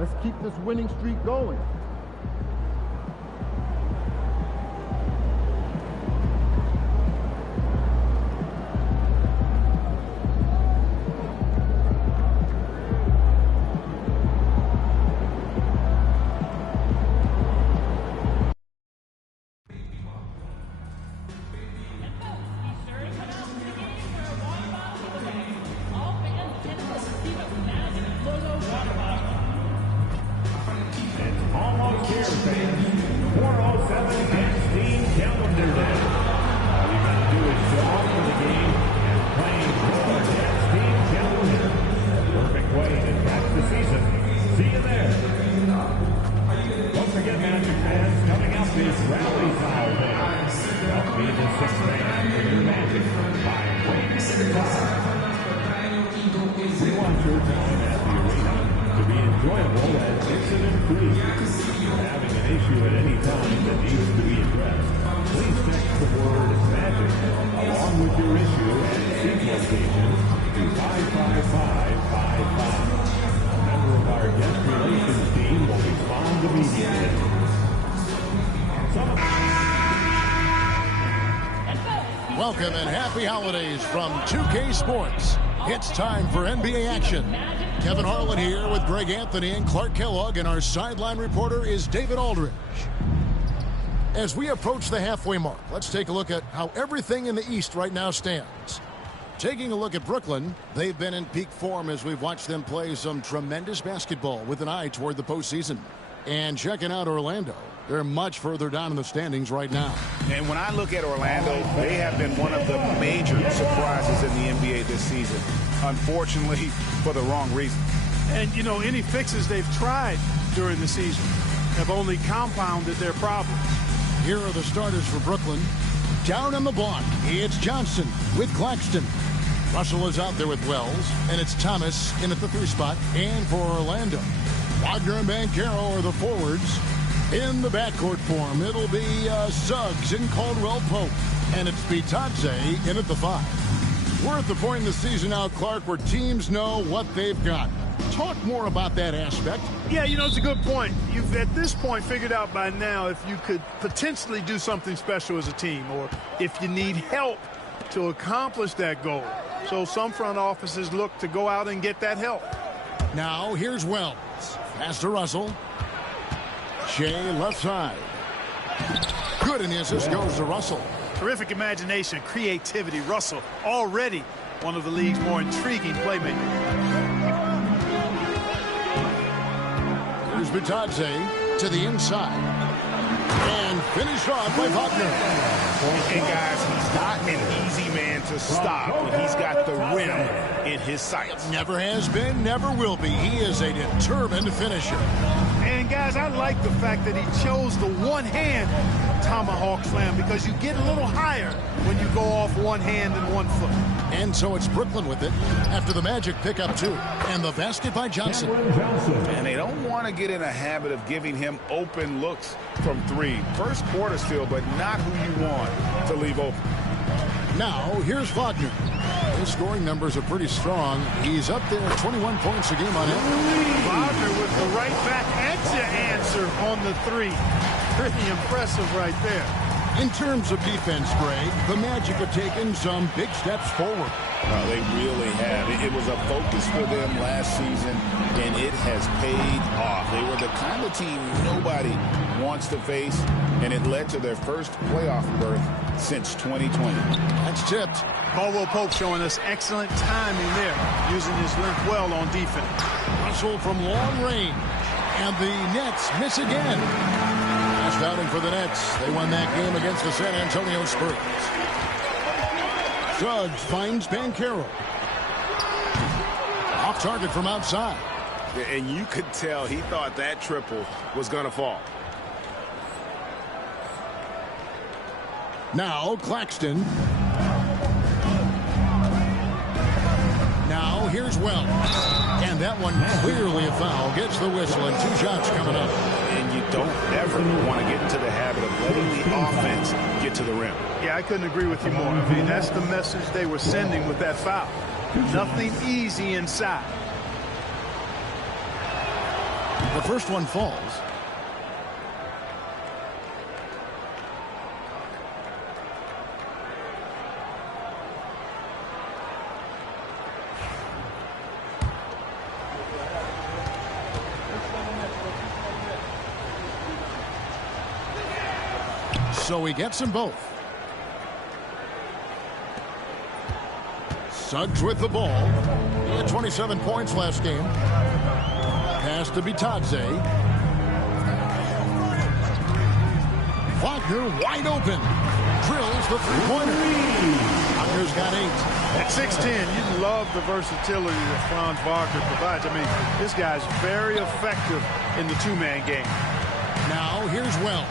Let's keep this winning streak going. Welcome and happy holidays from 2K Sports. It's time for NBA action. Kevin Harlan here with Greg Anthony and Clark Kellogg, and our sideline reporter is David Aldridge. As we approach the halfway mark, let's take a look at how everything in the East right now stands. Taking a look at Brooklyn, they've been in peak form as we've watched them play some tremendous basketball with an eye toward the postseason. And checking out Orlando, they're much further down in the standings right now. And when I look at Orlando, they have been one of the major surprises in the NBA this season. Unfortunately, for the wrong reason. And, you know, any fixes they've tried during the season have only compounded their problems. Here are the starters for Brooklyn. Down on the block, it's Johnson with Claxton. Russell is out there with Wells, and it's Thomas in at the 3 spot. And for Orlando, Wagner and Banchero are the forwards. In the backcourt form, it'll be Suggs and Caldwell Pope. And it's Bitadze in at the 5. We're at the point in the season now, Clark, where teams know what they've got. Talk more about that aspect. Yeah, you know, it's a good point. You've, at this point, figured out by now if you could potentially do something special as a team, or if you need help to accomplish that goal. So some front offices look to go out and get that help. Now, here's Wells. Pass to Russell. Shea left side. Good, and the assist goes to Russell. Terrific imagination, creativity. Russell already one of the league's more intriguing playmakers. Here's Bitadze to the inside. And finished off by Wagner. And guys, he's not an easy man to stop when he's got the rim in his sights. Never has been, never will be. He is a determined finisher. And guys, I like the fact that he chose the one-hand tomahawk slam, because you get a little higher when you go off one hand and 1 foot. And so it's Brooklyn with it after the Magic pick up 2. And the basket by Johnson. And they don't want to get in a habit of giving him open looks from 3. First quarter still, but not who you want to leave open. Now, here's Wagner. His scoring numbers are pretty strong. He's up there at 21 points a game on average. Wagner with the right back edge answer on the 3. Pretty impressive right there. In terms of defense, Greg, the Magic have taken some big steps forward. Well, they really have. It was a focus for them last season, and it has paid off. They were the kind of team nobody wants to face, and it led to their first playoff berth since 2020. That's tipped. Caldwell Pope showing us excellent timing there, using his length well on defense. Russell from long range, and the Nets miss again. Last outing for the Nets. They won that game against the San Antonio Spurs. Suggs finds Banchero. Off target from outside. And you could tell he thought that triple was going to fall. Now Claxton. Now here's Wells. And that one clearly a foul. Gets the whistle, and 2 shots coming up. And you don't ever want to get into the habit of letting the offense get to the rim. Yeah, I couldn't agree with you more. I mean, that's the message they were sending with that foul. Nothing easy inside. The first one falls. So he gets them both. Suggs with the ball. He had 27 points last game. Pass to Bitadze. Wagner wide open. Drills the three-pointer. Wagner's got 8. At 6'10", you love the versatility that Franz Wagner provides. I mean, this guy's very effective in the two-man game. Now here's Wells.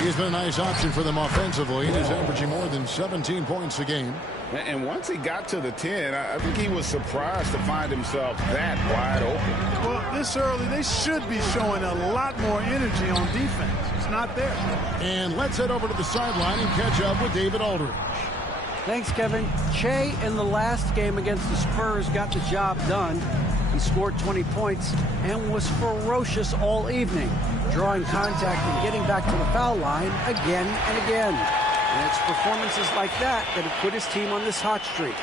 He's been a nice option for them offensively. He's averaging more than 17 points a game. And once he got to the 10, I think he was surprised to find himself that wide open. Well, this early, they should be showing a lot more energy on defense. It's not there. And let's head over to the sideline and catch up with David Aldridge. Thanks, Kevin. Che in the last game against the Spurs got the job done. He scored 20 points and was ferocious all evening, drawing contact and getting back to the foul line again and again. And it's performances like that that have put his team on this hot streak.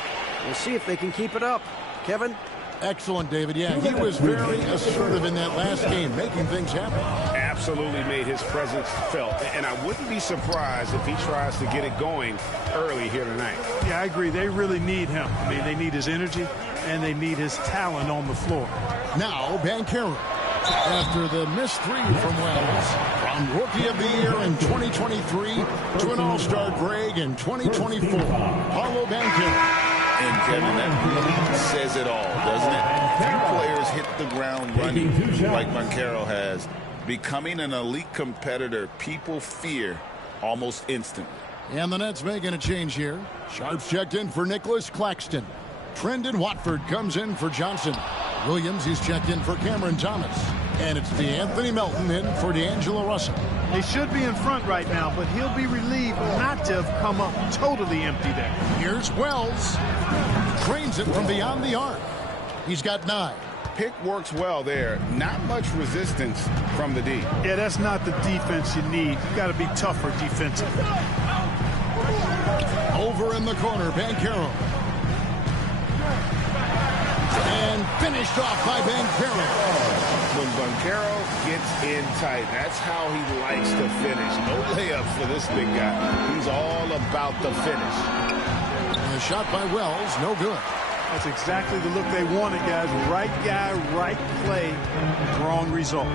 We'll see if they can keep it up. Kevin? Excellent, David. Yeah, he was very assertive in that last game, making things happen. Absolutely made his presence felt. And I wouldn't be surprised if he tries to get it going early here tonight. Yeah, I agree. They really need him. I mean, they need his energy, and they need his talent on the floor. Now, Banchero. After the missed 3 from Wells, from Rookie of the Year in 2023 to an All-Star break in 2024, Paolo Banchero. And Kevin, that really says it all, doesn't it? Few players hit the ground running like Banchero has. Becoming an elite competitor, people fear almost instantly. And the Nets making a change here. Sharps checked in for Nicholas Claxton. Trendon Watford comes in for Johnson. Williams is checked in for Cameron Thomas. And it's DeAnthony Melton in for D'Angelo Russell. They should be in front right now, but he'll be relieved not to have come up totally empty there. Here's Wells. Trains it from beyond the arc. He's got 9. Pick works well there. Not much resistance from the D. Yeah, that's not the defense you need. You got to be tougher defensively. Over in the corner, Banchero. And finished off by Banchero. When Banchero gets in tight, that's how he likes to finish. No layup for this big guy. He's all about the finish. And a shot by Wells, no good. That's exactly the look they wanted, guys. Right guy, right play, wrong result.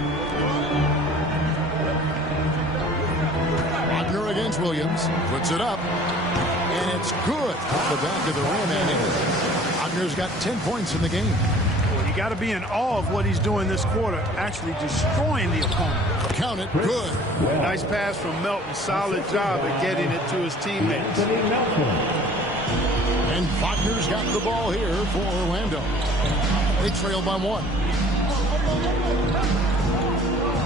Wagner against Williams. Puts it up. And it's good. Off the back of the rim and in. Wagner's got 10 points in the game. You got to be in awe of what he's doing this quarter, actually destroying the opponent. Count it. Good. Nice pass from Melton. Solid job at getting it to his teammates. And Wagner's got the ball here for Orlando. They trail by 1.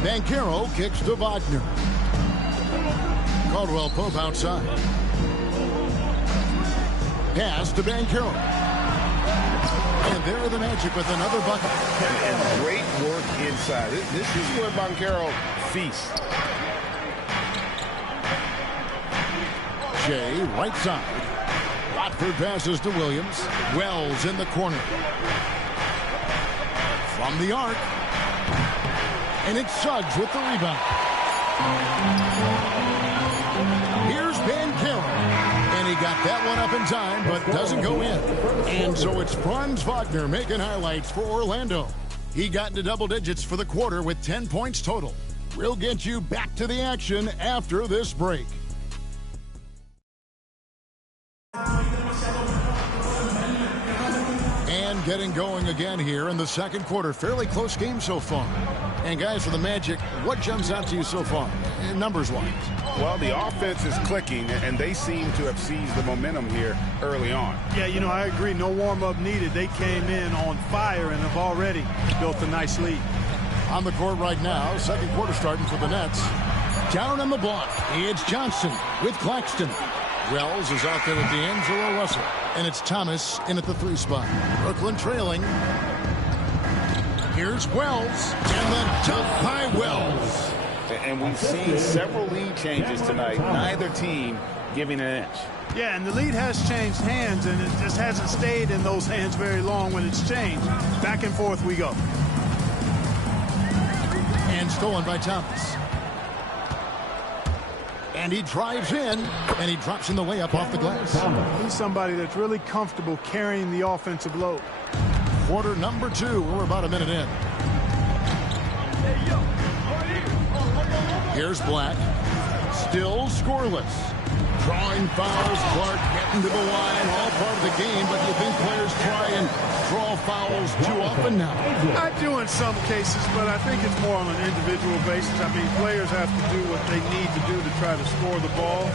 Banchero kicks to Wagner. Caldwell Pope outside. Pass to Banchero. And there are the Magic with another bucket. And great work inside. This is where Banchero feasts. Shea, right side. Watford passes to Williams. Wells in the corner. From the arc. And it's Suggs with the rebound. Here's Banchero. And he got that one up in time, but doesn't go in. And so it's Franz Wagner making highlights for Orlando. He got into double digits for the quarter with 10 points total. We'll get you back to the action after this break. And getting going again here in the second quarter. Fairly close game so far. And guys, for the Magic, what jumps out to you so far, numbers-wise? Well, the offense is clicking, and they seem to have seized the momentum here early on. Yeah, you know, I agree. No warm-up needed. They came in on fire and have already built a nice lead. On the court right now, second quarter starting for the Nets. Down on the block, it's Johnson with Claxton. Wells is out there with D'Angelo Russell. And it's Thomas in at the 3 spot. Brooklyn trailing. Here's Wells, and the dunk by Wells. And we've seen several lead changes tonight. Neither team giving an inch. Yeah, and the lead has changed hands, and it just hasn't stayed in those hands very long when it's changed. Back and forth we go. And stolen by Thomas. And he drives in, and he drops in the layup off the glass. He's somebody that's really comfortable carrying the offensive load. Quarter number 2. We're about a minute in. Here's Black. Still scoreless. Drawing fouls. Clark getting to the line. All part of the game, but you think players try and draw fouls too often now? I do in some cases, but I think it's more on an individual basis. I mean, players have to do what they need to do to try to score the ball.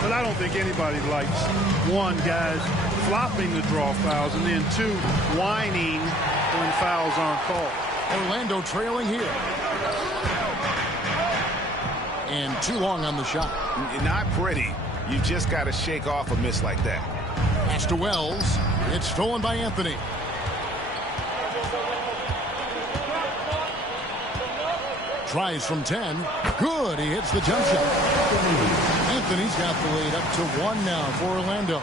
But I don't think anybody likes, one, guys flopping the draw fouls, and then two, whining when fouls aren't called. Orlando trailing here. And too long on the shot. Not pretty. You just got to shake off a miss like that. Pass to Wells. It's stolen by Anthony. Tries from 10. Good. He hits the jump shot. Anthony's got the lead up to 1 now for Orlando.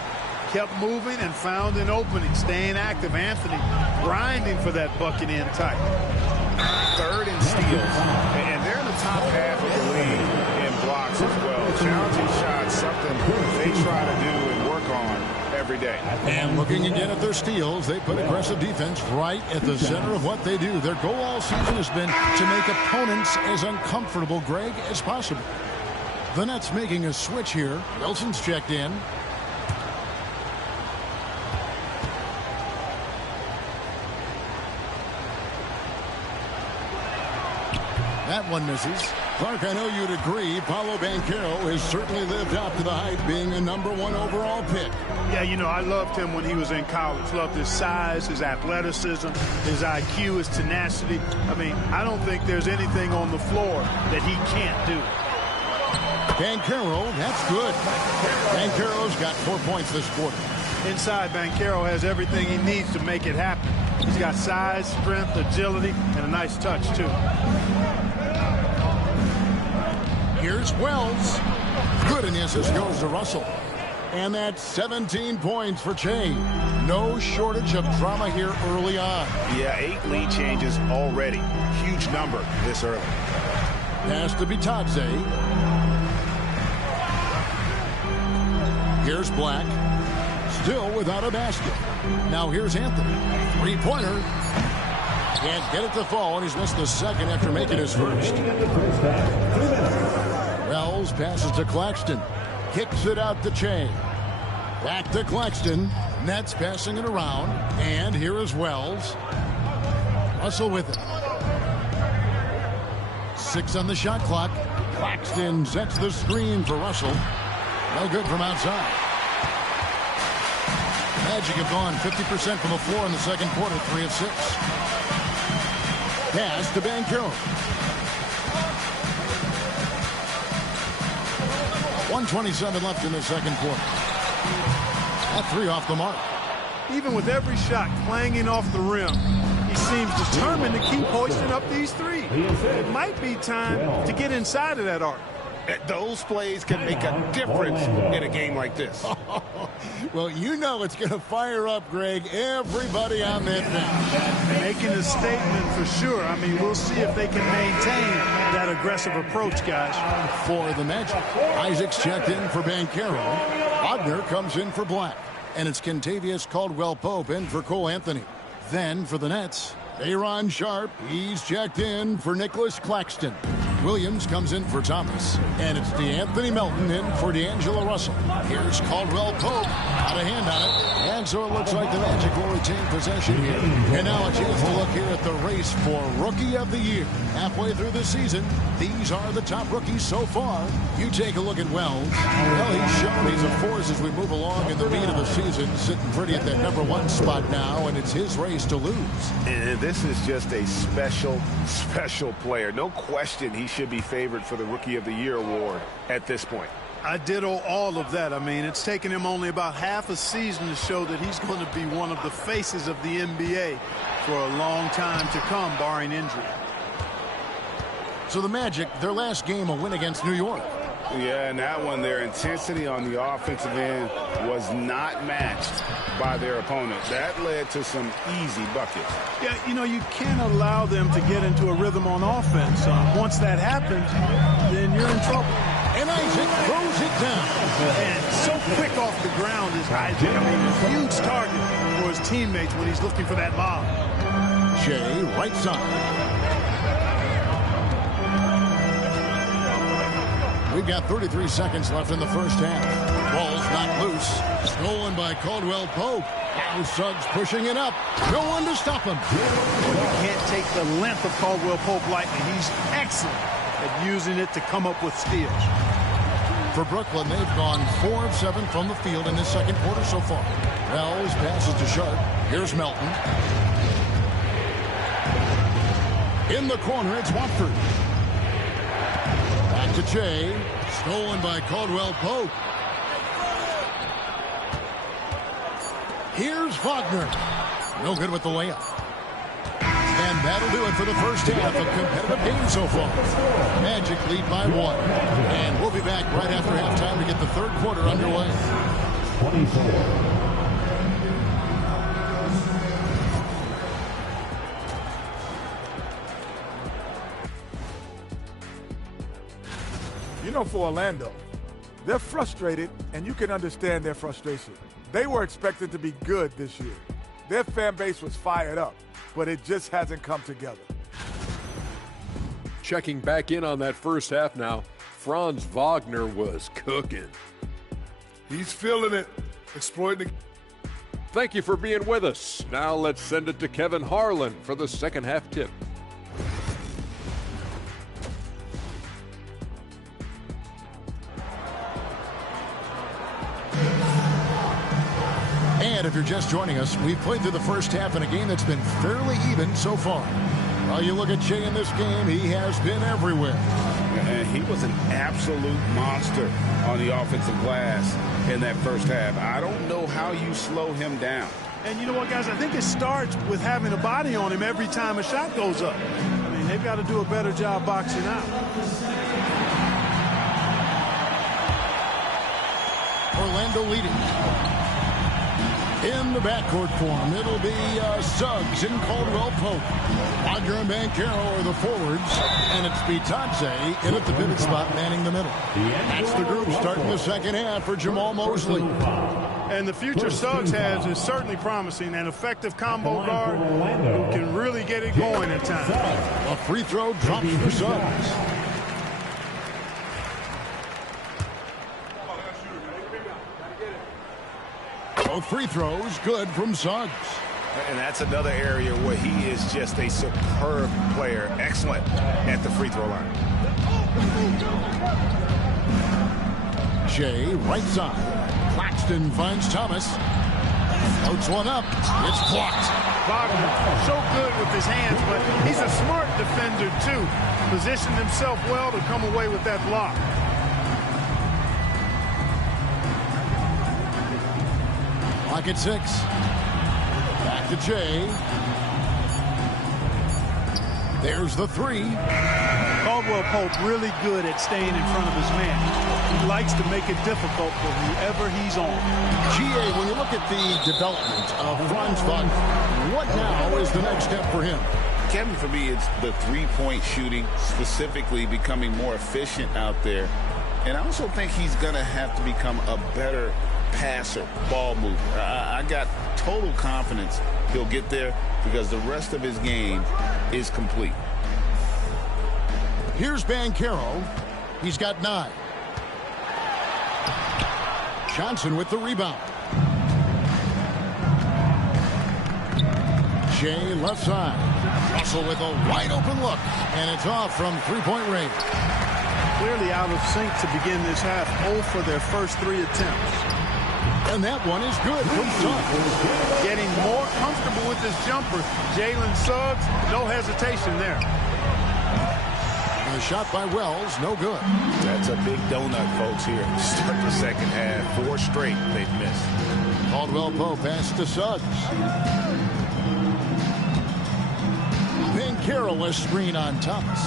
Kept moving and found an opening. Staying active. Anthony grinding for that bucket in tight. Third in steals. And they're in the top half of the league in blocks as well. Challenging shots, something they try to do and work on every day. And looking again at their steals, they put aggressive defense right at the center of what they do. Their goal all season has been to make opponents as uncomfortable, Greg, as possible. The Nets making a switch here. Wilson's checked in. That one misses. Clark, I know you'd agree, Paolo Banchero has certainly lived up to the hype, being a #1 overall pick. Yeah, you know, I loved him when he was in college. Loved his size, his athleticism, his IQ, his tenacity. I mean, I don't think there's anything on the floor that he can't do. Banchero, that's good. Banchero's got 4 points this quarter. Inside, Banchero has everything he needs to make it happen. He's got size, strength, agility, and a nice touch, too. Here's Wells. Good, and the assist goes to Russell. And that's 17 points for Che. No shortage of drama here early on. Yeah, 8 lead changes already. Huge number this early. Pass to Bitadze. Here's Black. Still without a basket. Now here's Anthony. Three-pointer. Can't get it to fall, and he's missed the second after making his first. Wells passes to Claxton. Kicks it out to Che. Back to Claxton. Nets passing it around. And here is Wells. Russell with it. 6 on the shot clock. Claxton sets the screen for Russell. No good from outside. Magic have gone 50% from the floor in the second quarter, 3 of 6. Pass to Banchero. 1:27 left in the second quarter. That 3 off the mark. Even with every shot clanging off the rim, he seems determined to keep hoisting up these threes. It might be time to get inside of that arc. Those plays can make a difference in a game like this. Well, you know it's going to fire up, Greg, everybody on that bench. Making a statement for sure. I mean, we'll see if they can maintain that aggressive approach, guys. For the Magic, Isaac's checked in for Banchero. Wagner comes in for Black. And it's Kentavious Caldwell-Pope in for Cole Anthony. Then for the Nets, Aaron Sharp. He's checked in for Nicholas Claxton. Williams comes in for Thomas. And it's DeAnthony Melton in for D'Angelo Russell. Here's Caldwell-Pope. Out of hand on it. And so it looks like the Magic will retain possession here. And now a chance to look here at the race for Rookie of the Year. Halfway through the season, these are the top rookies so far. You take a look at Wells. Well, he's shown he's a force as we move along in the meat of the season. Sitting pretty at that #1 spot now, and it's his race to lose. And this is just a special, special player. No question he should be favored for the Rookie of the Year award at this point. I ditto all of that. I mean, it's taken him only about half a season to show that he's going to be one of the faces of the NBA for a long time to come, barring injury. So the Magic, their last game, a win against New York. Yeah, and that one, their intensity on the offensive end was not matched by their opponent. That led to some easy buckets. Yeah, you know, you can't allow them to get into a rhythm on offense. Once that happens, then you're in trouble. And Isaac throws it down. And so quick off the ground is Isaac. I mean, a huge target for his teammates when he's looking for that lob. Shea, right side. We've got 33 seconds left in the first half. Ball's not loose. Stolen by Caldwell Pope. Now Suggs pushing it up. No one to stop him. Well, you can't take the length of Caldwell Pope lightly. He's excellent at using it to come up with steals. For Brooklyn, they've gone 4 of 7 from the field in this second quarter so far. Wells passes to Sharp. Here's Melton. In the corner, it's Watford. Back to Che. Stolen by Caldwell Pope. Here's Wagner. No good with the layup. And that'll do it for the first half. A competitive game so far. Magic lead by 1. And we'll be back right after halftime to get the third quarter underway. 24. You know, for Orlando, they're frustrated, and you can understand their frustration. They were expected to be good this year. Their fan base was fired up, but it just hasn't come together. Checking back in on that first half now, Franz Wagner was cooking. He's feeling it, exploiting the... Thank you for being with us. Now let's send it to Kevin Harlan for the second half tip. And if you're just joining us, we've played through the first half in a game that's been fairly even so far. While you look at Che in this game, he has been everywhere. And he was an absolute monster on the offensive glass in that first half. I don't know how you slow him down. And you know what, guys? I think it starts with having a body on him every time a shot goes up. I mean, they've got to do a better job boxing out. Orlando leading. In the backcourt for him, it'll be Suggs and Caldwell Pope. Wagner and Banchero are the forwards, and it's Bitadze in at the pivot spot, manning the middle. That's the group starting the second half for Jamal Mosley. And the future Suggs has is certainly promising. An effective combo guard who can really get it going at times. A free throw drops for Suggs. Both free throws good from Suggs. And that's another area where he is just a superb player. Excellent at the free throw line. Shea, right side. Claxton finds Thomas. Floats one up. It's blocked. Wagner, so good with his hands, but he's a smart defender, too. Positioned himself well to come away with that block. Clock at 6. Back to Che. There's the three. Caldwell Pope really good at staying in front of his man. He likes to make it difficult for whoever he's on. GA, when you look at the development of Franz Wagner, what now is the next step for him? Kevin, for me, it's the three-point shooting, specifically becoming more efficient out there. And I also think he's going to have to become a better passer, ball mover. I got total confidence he'll get there because the rest of his game is complete. Here's Banchero. He's got 9. Johnson with the rebound. Shea left side. Russell with a wide open look, and it's off from three-point range. Clearly out of sync to begin this half. 0 for their first 3 attempts. And that one is good from Suggs. Getting more comfortable with his jumper. Jalen Suggs, no hesitation there. a shot by Wells, no good. That's a big donut, folks, here. Start the second half. 4 straight they've missed. Caldwell Pope pass to Suggs. Banchero a screen on Thomas.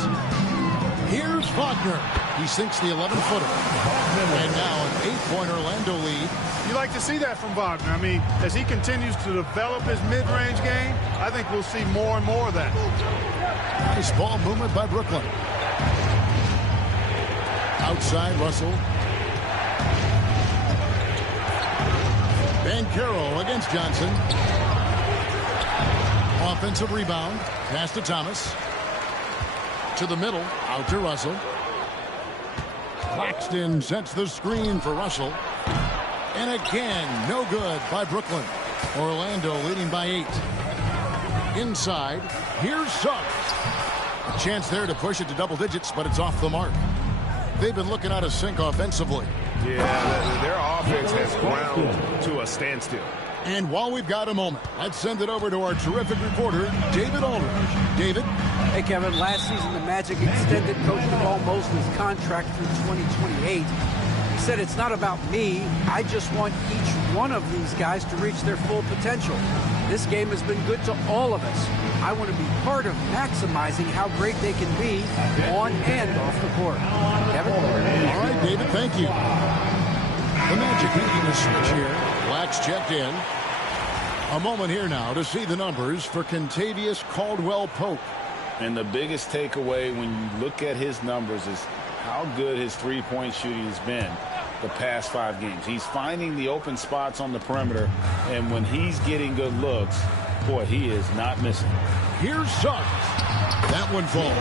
Here's Wagner. He sinks the 11-footer. And now an 8-point Orlando lead. You like to see that from Wagner. I mean, as he continues to develop his mid-range game, I think we'll see more and more of that. Nice ball movement by Brooklyn. Outside Russell. Banchero against Johnson. Offensive rebound. Pass to Thomas. To the middle. Out to Russell. Claxton sets the screen for Russell. And again, no good by Brooklyn. Orlando leading by 8. Inside, here's Suggs. A chance there to push it to double digits, but it's off the mark. They've been looking out of sync offensively. Yeah, their offense has ground to a standstill. And while we've got a moment, let's send it over to our terrific reporter, David Aldridge. David? Hey, Kevin, last season the Magic extended Coach Paul Mosley's contract through 2028. He said, it's not about me. I just want each one of these guys to reach their full potential. This game has been good to all of us. I want to be part of maximizing how great they can be on and off the court. Kevin? All right, David, thank you. The Magic making a switch here. Black's checked in. A moment here now to see the numbers for Kentavious Caldwell-Pope. And the biggest takeaway when you look at his numbers is how good his three-point shooting has been the past 5 games. He's finding the open spots on the perimeter, and when he's getting good looks, boy, he is not missing. Here's Suggs. That one falls.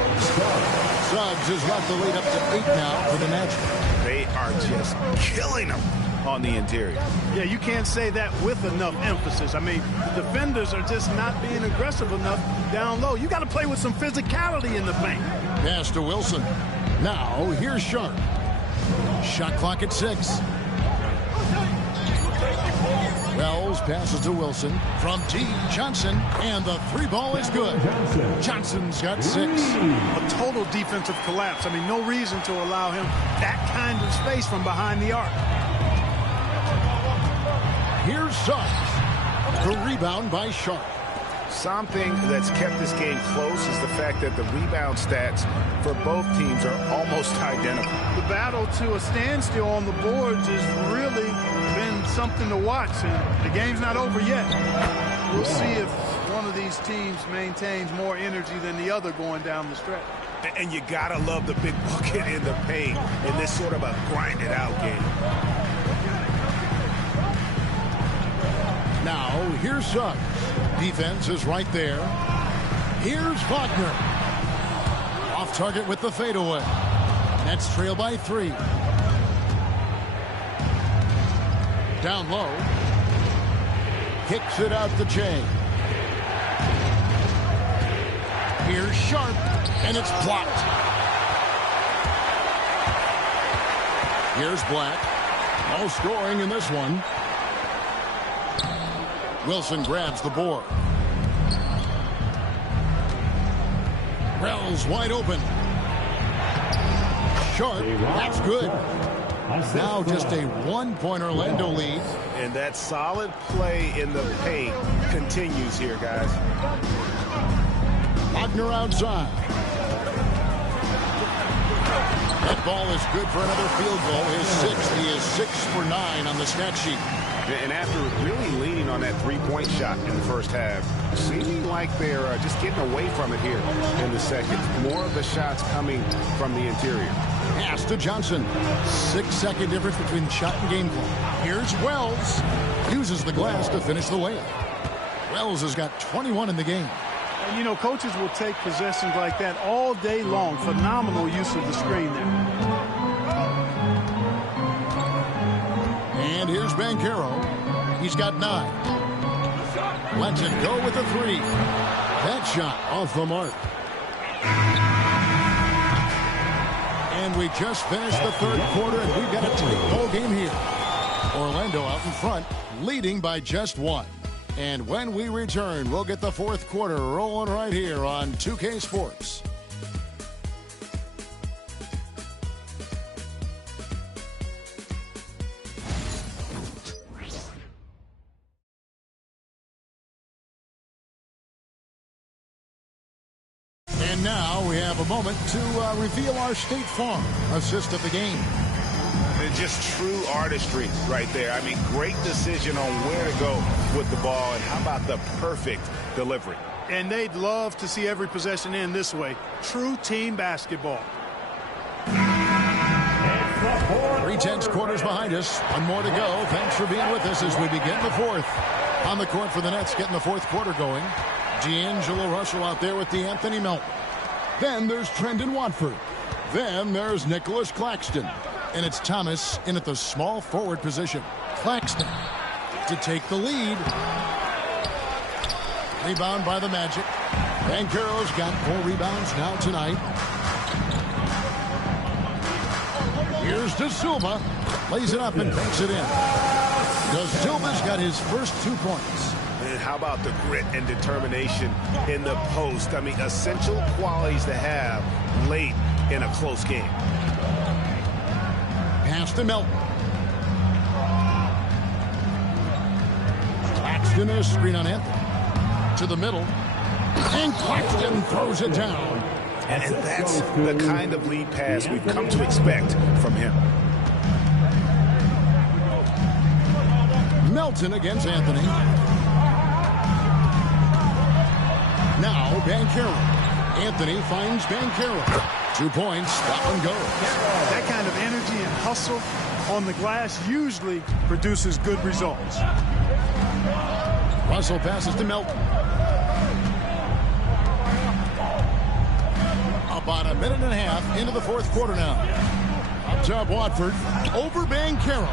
Suggs has got the lead up to 8 now for the Magic. They are just killing him on the interior. Yeah, you can't say that with enough emphasis. I mean, the defenders are just not being aggressive enough down low. You got to play with some physicality in the paint. Pass to Wilson. Now, here's Sharp. Shot clock at 6. Wells passes to Wilson. From deep, Johnson. And the 3-ball is good. Johnson's got 6. A total defensive collapse. I mean, no reason to allow him that kind of space from behind the arc. Here's Suggs. The rebound by Sharp. Something that's kept this game close is the fact that the rebound stats for both teams are almost identical. The battle to a standstill on the boards has really been something to watch, and the game's not over yet. We'll see if one of these teams maintains more energy than the other going down the stretch. And you gotta love the big bucket in the paint in this sort of a grinded out game. Now, here's Suggs. Defense is right there. Here's Wagner. Off target with the fadeaway. Nets trail by 3. Down low. Kicks it out the chain. Here's Sharp, and it's blocked. Here's Black. No scoring in this one. Wilson grabs the board. Wells wide open. Sharp, that's good. Now just a 1-point Orlando lead. And that solid play in the paint continues here, guys. Wagner outside. That ball is good for another field goal. His 6th. He is 6 for 9 on the stat sheet. And after really leaning on that three-point shot in the first half, seeming like they're just getting away from it here in the second. More of the shots coming from the interior. Pass to Johnson. 6-second difference between the shot and game clock. Here's Wells. Uses the glass to finish the layup. Wells has got 21 in the game. And, you know, coaches will take possessions like that all day long. Phenomenal use of the screen there. And here's Banchero. He's got 9. Lets it go with a 3. That shot off the mark. And we just finished the 3rd quarter, and we've got a tight ball game here. Orlando out in front, leading by just 1. And when we return, we'll get the 4th quarter rolling right here on 2K Sports. And now we have a moment to reveal our State Farm assist of the game. Just true artistry right there. I mean, great decision on where to go with the ball, and how about the perfect delivery. And they'd love to see every possession end this way. True team basketball. 3/10 quarters behind us. One more to go. Thanks for being with us as we begin the fourth. On the court for the Nets, getting the fourth quarter going. D'Angelo Russell out there with DeAnthony Melton. Then there's Trendon Watford. Then there's Nicholas Claxton. And it's Thomas in at the small forward position. Claxton to take the lead. Rebound by the Magic. Banchero's got 4 rebounds now tonight. Here's De Silva. Lays it up and banks it in. De Silva's got his first 2 points. And how about the grit and determination in the post? I mean, essential qualities to have late in a close game. Pass to Melton. Claxton a screen on Anthony. To the middle. And Claxton throws it down. And that's the kind of lead pass we've come to expect from him. Melton against Anthony. Now Banchero. Anthony finds Banchero. 2 points. That one goes. That kind of energy and hustle on the glass usually produces good results. Russell passes to Melton. About a minute and a half into the fourth quarter now. Up top, Watford. Over Banchero.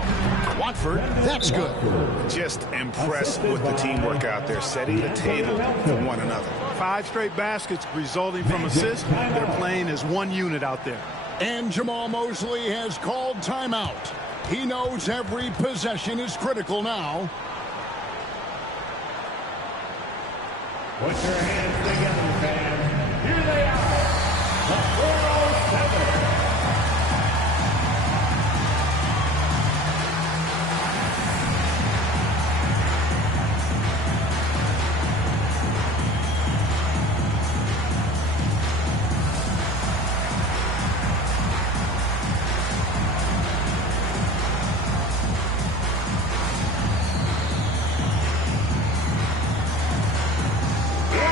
Watford, that's good. Just impressed with the teamwork out there, setting the table for one another. 5 straight baskets resulting from assists. They're playing as one unit out there. And Jamal Mosley has called timeout. He knows every possession is critical now. Put your hands together, fans. Here they are. The 407.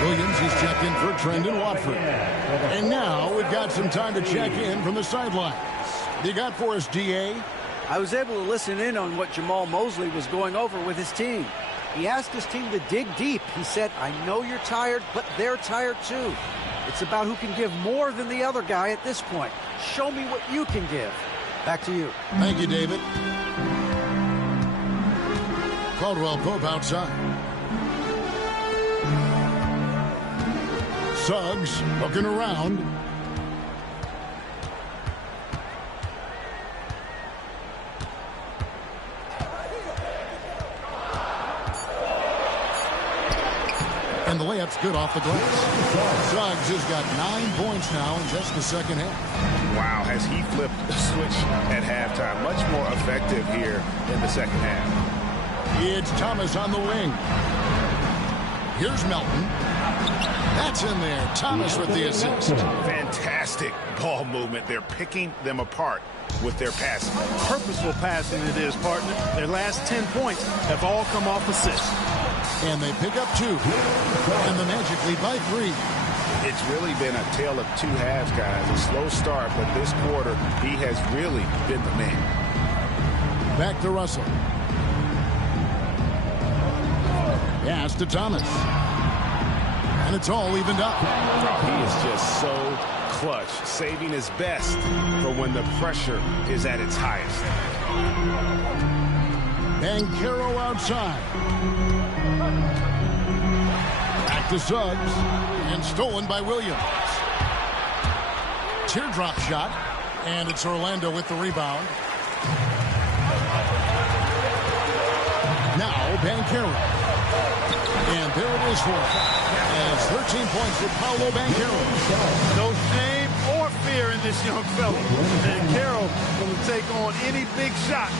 Williams is checked in for Trendon Watford. And now we've got some time to check in from the sidelines. You got for us, DA? I was able to listen in on what Jamal Mosley was going over with his team. He asked his team to dig deep. He said, I know you're tired, but they're tired too. It's about who can give more than the other guy at this point. Show me what you can give. Back to you. Thank you, David. Caldwell Pope outside. Suggs looking around. And the layup's good off the glass. Suggs has got 9 points now in just the second half. Wow, has he flipped the switch at halftime. Much more effective here in the second half. It's Thomas on the wing. Here's Melton. That's in there. Thomas with the assist. Fantastic ball movement. They're picking them apart with their passing. Purposeful passing it is, partner. Their last 10 points have all come off assists. And they pick up 2. And the Magic lead by 3. It's really been a tale of 2 halves, guys. A slow start, but this quarter, he has really been the man. Back to Russell. Pass to Thomas. And it's all evened up. Oh, he is just so clutch, saving his best for when the pressure is at its highest. Banchero outside. Back to Suggs. And stolen by Williams. Teardrop shot. And it's Orlando with the rebound. Now Banchero. And there it is for him. And it's 13 points for Paolo Banchero. No shame or fear in this young fella. Banchero will take on any big shot.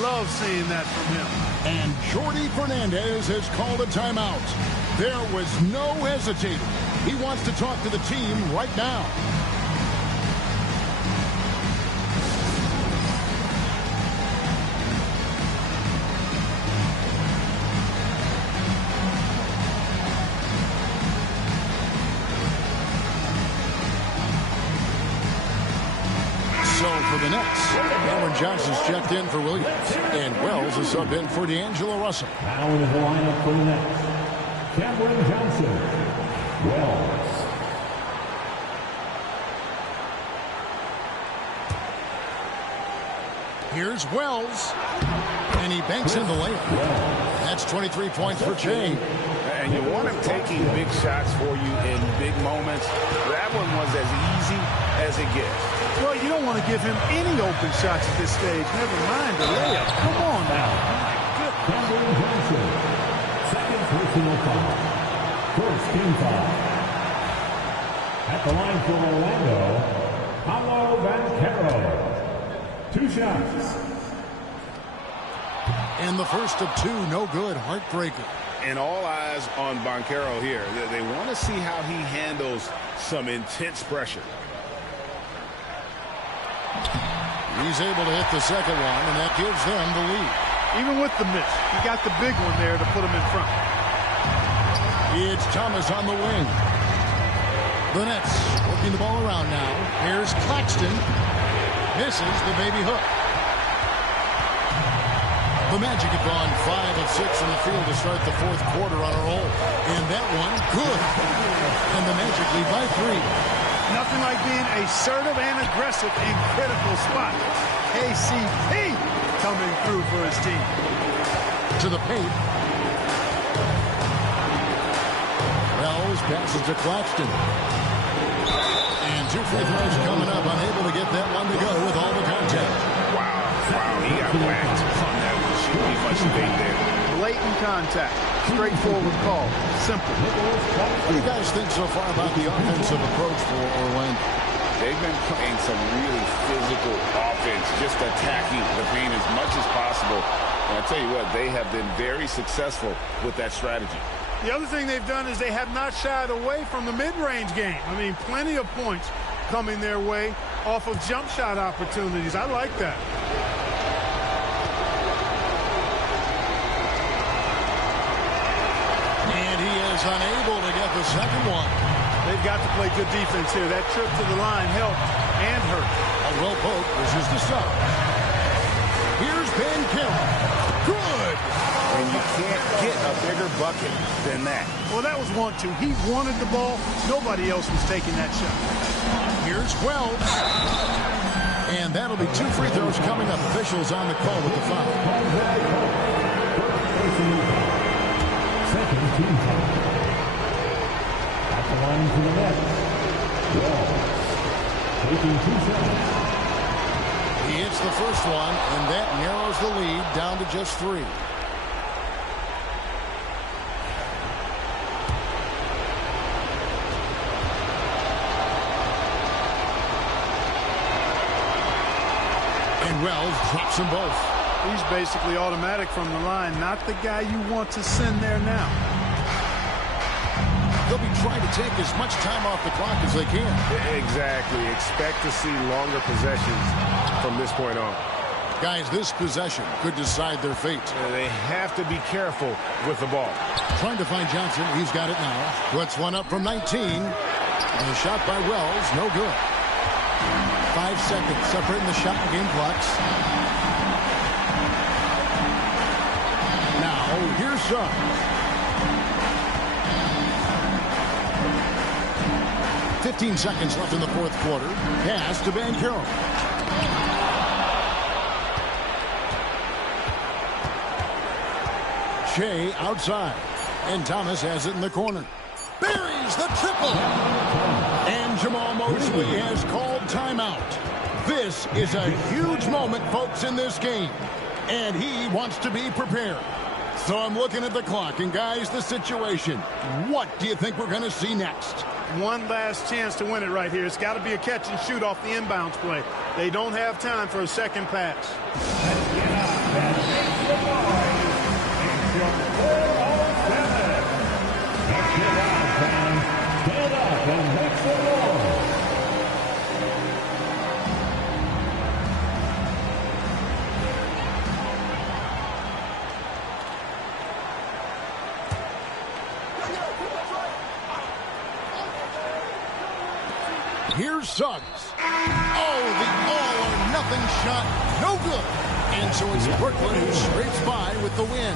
Love seeing that from him. And Jordi Fernandez has called a timeout. There was no hesitating. He wants to talk to the team right now. So for the Nets, Cameron Johnson's checked in for Williams, and Wells is subbed in for D'Angelo Russell. Now in the lineup for the Nets, Cameron Johnson, Wells. Here's Wells, and he banks in the layup. That's 23 points for Che. And you want him taking big shots for you in big moments. That one was as easy as it gets. Well, you don't want to give him any open shots at this stage. Never mind the layup. Come on now. Cameron Johnson, second personal foul. First team foul. At the line for Orlando, Paolo Banchero. 2 shots. And the first of 2, no good. Heartbreaker. And all eyes on Banchero here. They want to see how he handles some intense pressure. He's able to hit the second one, and that gives them the lead. Even with the miss, he got the big one there to put him in front. It's Thomas on the wing. The Nets working the ball around now. Here's Claxton. Misses the baby hook. The Magic have gone 5 of 6 in the field to start the fourth quarter on a roll. And that one, good. And the Magic lead by 3. Nothing like being assertive and aggressive in critical spots. KCP coming through for his team. To the paint. Wells passes to Claxton. And 2 free throws coming up. Unable to get that one to go with all the contact. Wow, he got whacked on that one. Should be much debate there. Blatant contact. Straightforward call. Simple. What do you guys think so far about the offensive approach for Orlando? They've been playing some really physical offense, just attacking the paint as much as possible. And I tell you what, they have been very successful with that strategy. The other thing they've done is they have not shied away from the mid-range game. I mean, plenty of points coming their way off of jump shot opportunities. I like that. And he is unable to get the second one. They've got to play good defense here. That trip to the line helped and hurt. Well, Pope wishes to stop. Here's Banchero. Good. And you can't get a bigger bucket than that. Well, that was 1-2. He wanted the ball. Nobody else was taking that shot. Here's Wells. And that'll be 2 free throws coming up. Officials on the call with the foul. Second team foul. At the line for the Nets, Wells taking 2 shots. He hits the first one, and that narrows the lead down to just 3. And Wells drops them both. He's basically automatic from the line, not the guy you want to send there now. They'll be trying to take as much time off the clock as they can. Exactly. Expect to see longer possessions from this point on. Guys, this possession could decide their fate. They have to be careful with the ball. Trying to find Johnson. He's got it now. Puts one up from 19. And a shot by Wells. No good. 5 seconds separating the shot and game clocks. Now, here's Suggs. 15 seconds left in the fourth quarter. Pass to Banchero. Shea outside. And Thomas has it in the corner. Buries the triple. And Jamal Mosley has called timeout. This is a huge moment, folks, in this game. And he wants to be prepared. So I'm looking at the clock. And, guys, the situation. What do you think we're going to see next? One last chance to win it right here. It's got to be a catch and shoot off the inbounds play. They don't have time for a second pass. Get out, fans. Get Here's Suggs. Oh, the all-or-nothing shot. No good. And so it's Brooklyn who scrapes by with the win.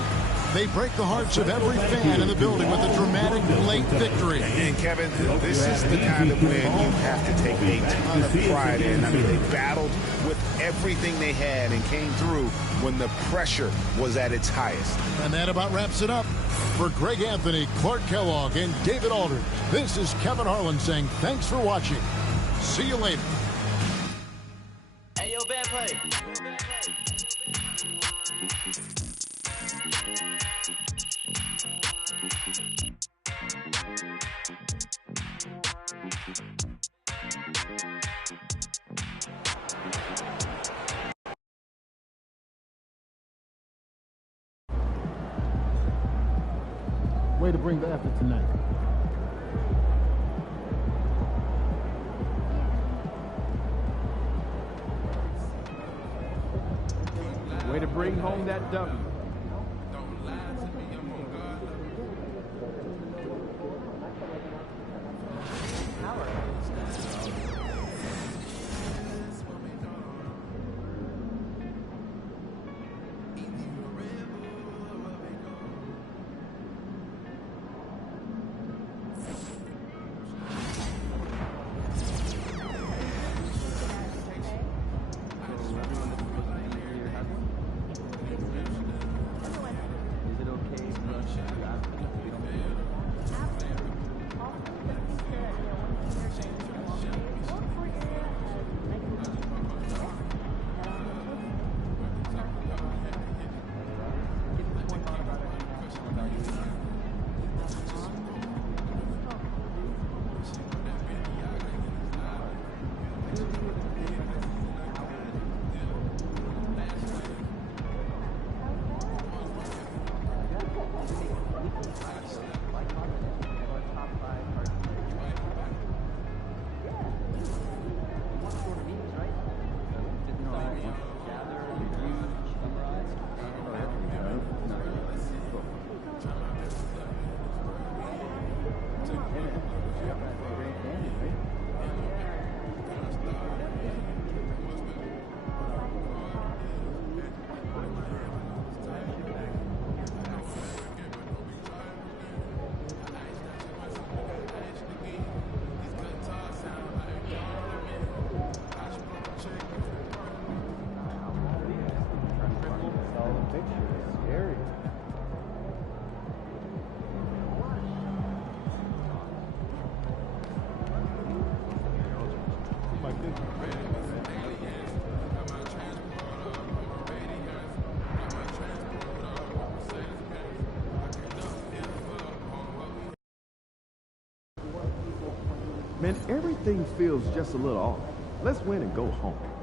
They break the hearts of every fan in the building with a dramatic late victory. And Kevin, this is the kind of win you have to take a ton of pride in. I mean, they battled with everything they had and came through when the pressure was at its highest. And that about wraps it up. For Greg Anthony, Clark Kellogg, and David Aldridge, this is Kevin Harlan saying thanks for watching. See you later. Hey, yo, bad play. Way to bring the effort tonight. Way to bring home that W. Man, everything feels just a little off. Let's win and go home.